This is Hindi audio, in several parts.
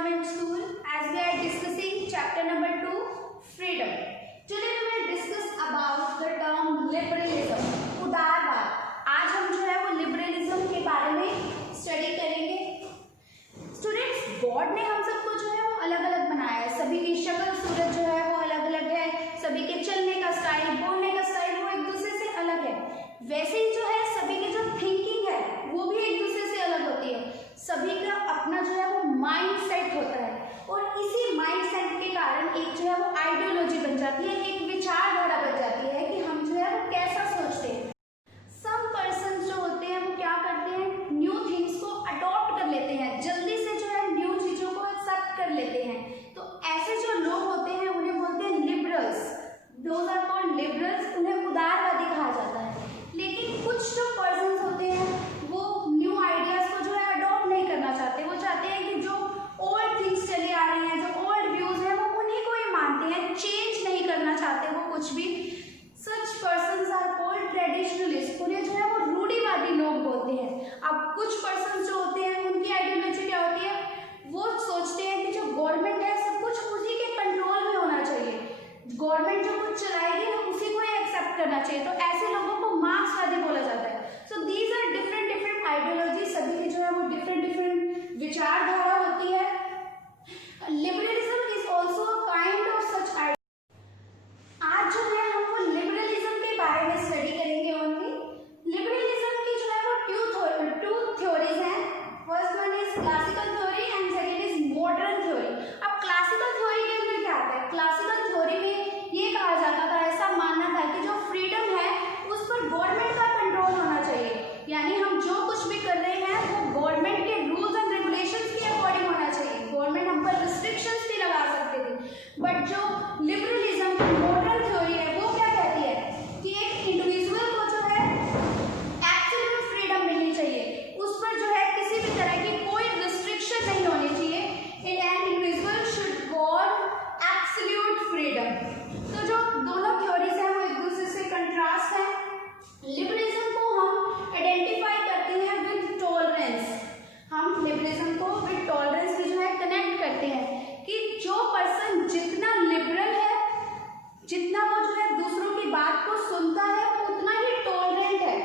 Government School as we are discussing chapter number 2, freedom. Today we will discuss about the term liberalism, उदारवाद. आज हम जो है वो लिबरलिज्म के बारे में स्टडी करेंगे. स्टूडेंट्स, गॉड ने हम सबको जो है वो अलग अलग बनाया है. सभी की शक्ल सूरत जो है वो अलग अलग है. सभी के चलने का स्टाइल, बोलने का स्टाइल वो एक दूसरे से अलग है. वैसे ही जो है सभी की जो थिंकिंग है वो भी एक दूसरे से अलग होती है. सभी का अपना जो है वो माइंड सेट होता है और इसी माइंड सेट के कारण एक जो है वो आइडियोलॉजी बन जाती है, एक विचारधारा बन जाती है कि हम जो है वो कैसा सोचते हैं. सम पर्सन जो होते हैं वो क्या करते हैं, न्यू थिंग्स को अडॉप्ट कर लेते हैं, जल्दी से जो है न्यू चीज़ों को एक्सेप्ट कर लेते हैं. तो ऐसे जो लोग होते हैं उन्हें बोलते हैं liberals. Those are called liberals. उन्हें उदारवादी कहा जाता है. लेकिन कुछ जो पर्सन होते हैं वो न्यू आइडियाज़ को जो है अडॉप्ट नहीं करना चाहते. वो चाहते हैं कि जो ओल्ड थिंग्स चले आ रहे हैं, जो ओल्ड व्यूज़ हैं, वो उन्हीं को ही मानते हैं. चेंज नहीं करना चाहते वो कुछ भी. Such persons are called traditionalist. उन्हें जो है वो रूढ़िवादी लोग बोलते हैं. अब कुछ पर्सन जो होते हैं उनकी आइडियोलॉजी क्या होती है, वो सोचते हैं कि जो गवर्नमेंट है सब कुछ उसी के कंट्रोल में होना चाहिए. गवर्नमेंट जो कुछ चलाएगी वो उसी को ही एक्सेप्ट करना चाहिए. तो ऐसे लोगों को मार्क्सवादी बोला जाता है. So these are different different ideology. सभी की जो है वो डिफरेंट डिफरेंट विचारधारा होती है. Liberalism is also a kind of such idea. आज जो है हम वो लिबरलिज्म के बारे में स्टडी करेंगे ओनली. लिबरलिज्म की जो है वो टू थ्योरीज हैं. First one is classical theory and second is modern theory. अब क्लासिकल थ्योरी के अंदर क्या आता है, क्लासिकल थ्योरी में ये कहा जाता था, ऐसा मानना था कि जो फ्रीडम है उस पर गवर्नमेंट का कंट्रोल होना चाहिए. यानी हम जो कुछ भी कर रहे हैं वो गवर्नमेंट के रूल्स एंड रेगुलेशंस के अकॉर्डिंग होना चाहिए. गवर्नमेंट हम पर रिस्ट्रिक्शंस भी लगा सकते थे. बट जो लिबरलिज्म की मॉडर्न थ्योरी है वो क्या कहती है कि एक इंडिविजुअल को जो है एब्सोल्यूट फ्रीडम मिलनी चाहिए. उस पर जो है किसी भी तरह की कोई रिस्ट्रिक्शन नहीं होनी चाहिए. An individual should want absolute freedom. तो जो दोनों थ्योरीज हैं वो एक दूसरे से कंट्रास्ट है. लिबरलिज्म को हम आइडेंटिफाई करते हैं विद टॉलरेंस. हम लिबरलिज्म को विद टॉलरेंस से जो है कनेक्ट करते हैं कि जो पर्सन जितना लिबरल है, जितना वो जो है दूसरों की बात को सुनता है, वो उतना ही टॉलरेंट है.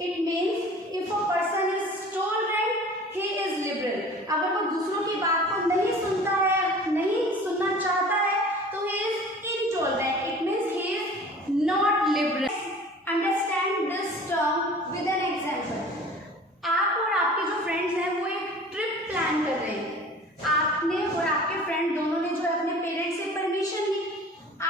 It means if a person is tolerant he is liberal. अगर वो दूसरों की बात को नहीं सुनता है, नहीं सुनना चाहता है, तो he is intolerant. It means he is not liberal. Understand this term with an example. आप और आपके जो फ्रेंड्स हैं वो एक ट्रिप प्लान कर रहे हैं. आपने और आपके फ्रेंड दोनों ने जो है अपने पेरेंट्स से परमिशन ली.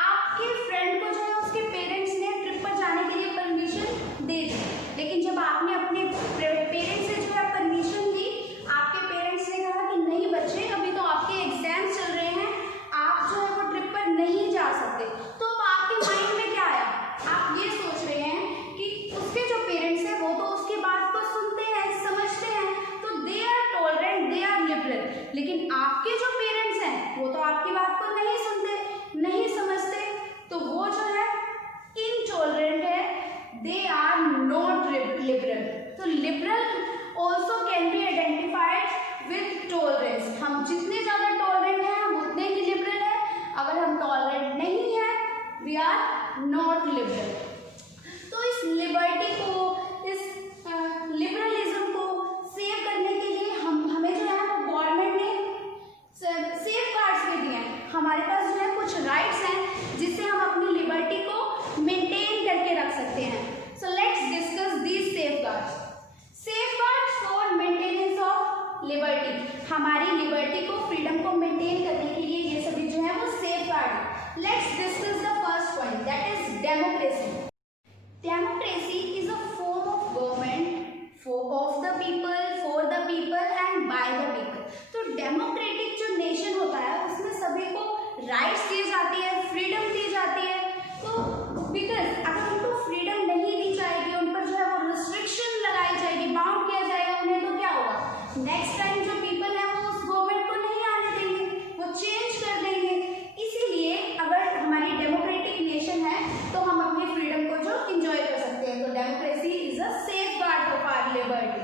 आपके फ्रेंड को जो है उसके पेरेंट्स ने ट्रिप पर जाने के लिए परमिशन दे दी. लेकिन जब आपने अपने पेरेंट्स से जो है परमिशन ली, आपके पेरेंट्स ने कहा कि नहीं बच्चे, अभी तो आपके एग्जाम्स चल रहे हैं, आप जो है वो ट्रिप पर नहीं जा सकते. तो अब आपके माइंड में क्या आया, आप ये सोच रहे हैं कि उसके जो पेरेंट्स हैं वो तो उसकी बात को सुनते हैं, समझते हैं, तो they are tolerant, they are liberal. लेकिन आपके जो पेरेंट्स हैं वो तो आपकी बात को नहीं सुनते, नहीं समझते, तो वो जो है इनटॉलरेंट है. They are not liberal. तो liberal also can be identified with tolerance. हम जितने ज़्यादा टॉलरेंट हैं हम उतने ही लिबरल हैं. अगर हम टॉलरेंट नहीं हैं वी आर नॉट लिबरल. तो इस लिबर्टी को, इस लिबरलिज्म को सेव करने के लिए हमें जो है वो गवर्नमेंट ने सेफ गार्ड्स भी दिए हैं. हमारे पास जो है कुछ राइट्स हैं जिससे हम अपनी लिबर्टी को मेंटेन करके रख सकते हैं. So let's discuss these safe guards. Safe guards for maintenance of liberty. हमारी लिबर्टी को, फ्रीडम को मेंटेन करने के लिए ये सभी जो है वो safe guard. Let's discuss the first point, that is democracy. Democracy is a form of government of the people, for the people and by the people. तो डेमोक्रेटिक जो नेशन होता है उसमें सभी को राइट्स दी जाती है, फ्रीडम दी जाती है. तो बिकॉज अगर उनको फ्रीडम नहीं दी जाएगी, उन पर जो है वो रिस्ट्रिक्शन लगाई जाएगी, बाउंड किया जाएगा उन्हें, तो क्या होगा, नेक्स्ट टाइम जो पीपल है वो उस गवर्नमेंट को नहीं आने देंगे, वो चेंज कर देंगे. इसीलिए अगर हमारी डेमोक्रेटिक नेशन है तो हम अपनी फ्रीडम को जो इंजॉय कर सकते हैं. तो democracy is a safeguard of our liberty.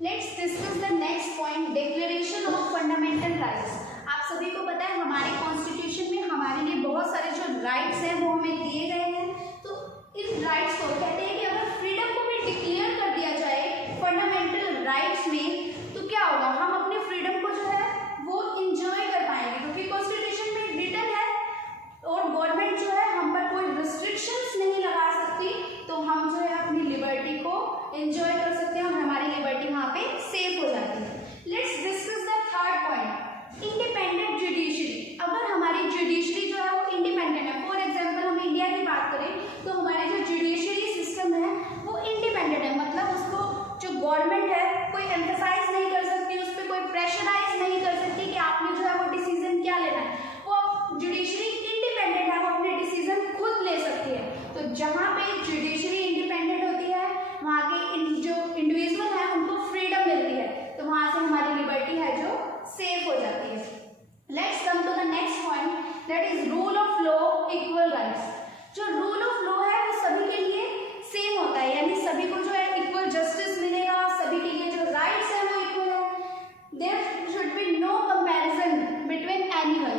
Let's discuss discuss the next point, declaration of fundamental rights. आप सभी को पता है हमारे कॉन्स्टिट्यूशन में हमारे लिए बहुत सारे जो राइट्स हैं वो हमें दिए गए हैं। तो इन राइट्स को कहते हैं कि अगर फ्रीडम को भी डिक्लेयर कर दिया जाए फंडामेंटल राइट्स में तो क्या होगा, हम अपने फ्रीडम को जो है वो इंजॉय कर पाएंगे, क्योंकि कॉन्स्टिट्यूशन में रिटन है और गवर्नमेंट जो है हम पर कोई रिस्ट्रिक्शंस नहीं लगा सकती, तो हम जो है अपनी लिबर्टी को एंजॉय कर सकते हैं और हमारी लिबर्टी वहाँ पे सेफ हो जाती है। Let's discuss the third point, independent judiciary. अगर हमारी जुडिशरी जो है वो इंडिपेंडेंट है, फॉर एग्जांपल हम इंडिया की बात करें तो हमारे जो जुडिशरी सिस्टम है वो इंडिपेंडेंट है, मतलब उसको जो गवर्नमेंट है कोई एम्फसाइज नहीं कर सकती, उस पर कोई प्रेशराइज नहीं कर सकती कि आपने जो है वो डिसीजन क्या लेना है। वो जुडिशरी इंडिपेंडेंट है, वो अपने डिसीजन खुद ले सकती है। तो जहाँ पे जुडिशरी इंडिपेंडेंट होती है वहाँ के जो इंडिविजुअल है उनको फ्रीडम मिलती है, तो वहाँ से हमारी लिबर्टी है जो सेफ हो जाती है। Let's come to the next point, that is rule of law, equal rights. जो रूल ऑफ लॉ है वो सभी के लिए सेम होता है, यानी सभी को जो है इक्वल जस्टिस मिलेगा, सभी के लिए जो राइट्स है वो इक्वल है। There should be no comparison between anyone,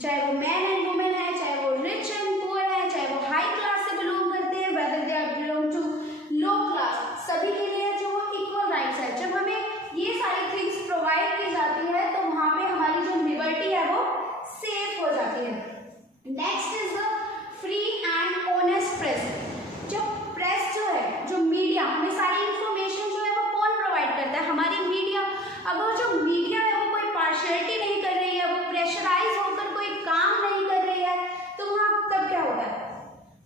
चाहे वो मैन एंड वुमेन है, चाहे वो रिच एंड पुअर है, चाहे वो हाई क्लास से बिलोंग करते हैं, whether they are belong to low class, सभी के लिए जो इक्वल राइट्स है। जब हमें ये सारी थिंग्स प्रोवाइड की जाती है तो वहाँ पे हमारी जो लिबर्टी है वो सेफ हो जाती है। Next is the free and honest press. जब प्रेस जो है, जो मीडिया, हमें सारी इंफॉर्मेशन जो है वो कौन प्रोवाइड करता है, हमारी मीडिया। अगर जो मीडिया है वो कोई पार्शियलिटी नहीं कर रही है, वो प्रेशराइज होकर कोई काम नहीं कर रही है, तो वहाँ तब क्या होता है,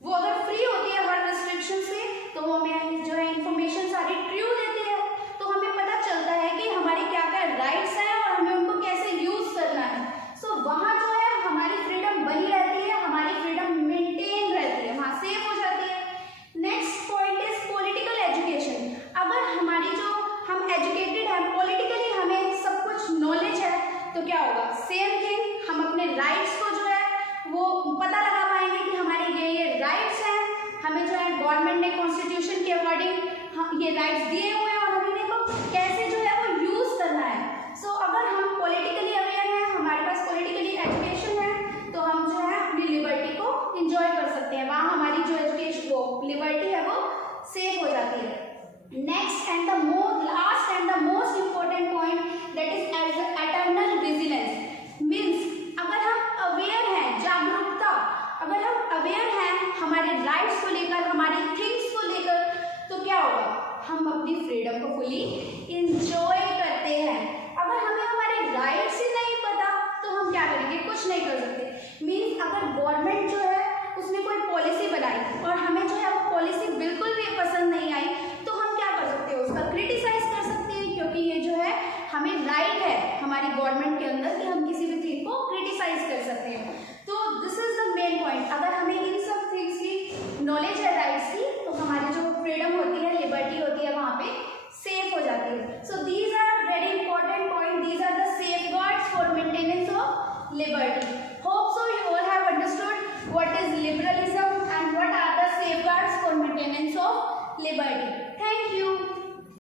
वो अगर फ्री होती है हर रिस्ट्रिक्शन से तो वो हमें जो है इंफॉर्मेशन सारी ट्रू देती है, तो हमें पता चलता है कि हमारे क्या क्या राइट्स हैं और हमें उनको कैसे यूज करना है। सो वहाँ जो है हमारी फ्रीडम बनी रहती है, हमारी फ्रीडम मेंटेन रहती है, वहाँ सेफ हो जाती है। Next point is political education. अगर हमारी जो हम एजुकेटेड हैं, पॉलिटिकली हमें सब कुछ नॉलेज है, तो क्या होगा, सेम थिंग, हम अपने राइट्स को जो है वो पता लगा पाएंगे कि हमारे ये राइट्स हैं, हमें जो है गवर्नमेंट ने कॉन्स्टिट्यूशन के अकॉर्डिंग ये राइट्स दिए हुए हैं और हमें इनको कैसे जो है वो यूज करना है। सो अगर हम पॉलिटिकली अवेयर हैं, हमारे पास पॉलिटिकली एजुकेशन है, तो हम जो है अपनी लिबर्टी को इंजॉय कर सकते हैं, वहाँ हमारी जो एजुकेशन वो लिबर्टी है वो सेफ हो जाती है। Next and the last and the most important point, that is eternal vigilance. Means अगर हम अवेयर हैं, जागरूकता, अगर हम अवेयर हैं हमारे राइट्स को लेकर, हमारी थिंग्स को लेकर, तो क्या होगा, हम अपनी फ्रीडम को फुली इंजॉय करते हैं। अगर हमें हमारे राइट्स ही नहीं पता तो हम क्या करेंगे, कुछ नहीं कर सकते। मीन्स अगर गवर्नमेंट जो है उसने कोई पॉलिसी बनाई और हमें जो है वो पॉलिसी बिल्कुल भी पसंद नहीं आई, तो हम क्या कर सकते हैं, उसका क्रिटिसाइज कर सकते हैं, क्योंकि ये जो है हमें राइट है हमारी गवर्नमेंट के अंदर कि हम किसी भी थिंग को क्रिटिसाइज कर सकते हैं। तो this is the main point. अगर हमें इन सब थिंग्स की नॉलेज है राइट्स की, तो हमारी जो फ्रीडम होती है, लिबर्टी होती है, वहाँ पे सेफ हो जाती है। So these are very important point, these are the safeguards for maintenance of liberty. Hope so you all have understood what is liberalism and what are the safeguards for maintenance of liberty. Thank you.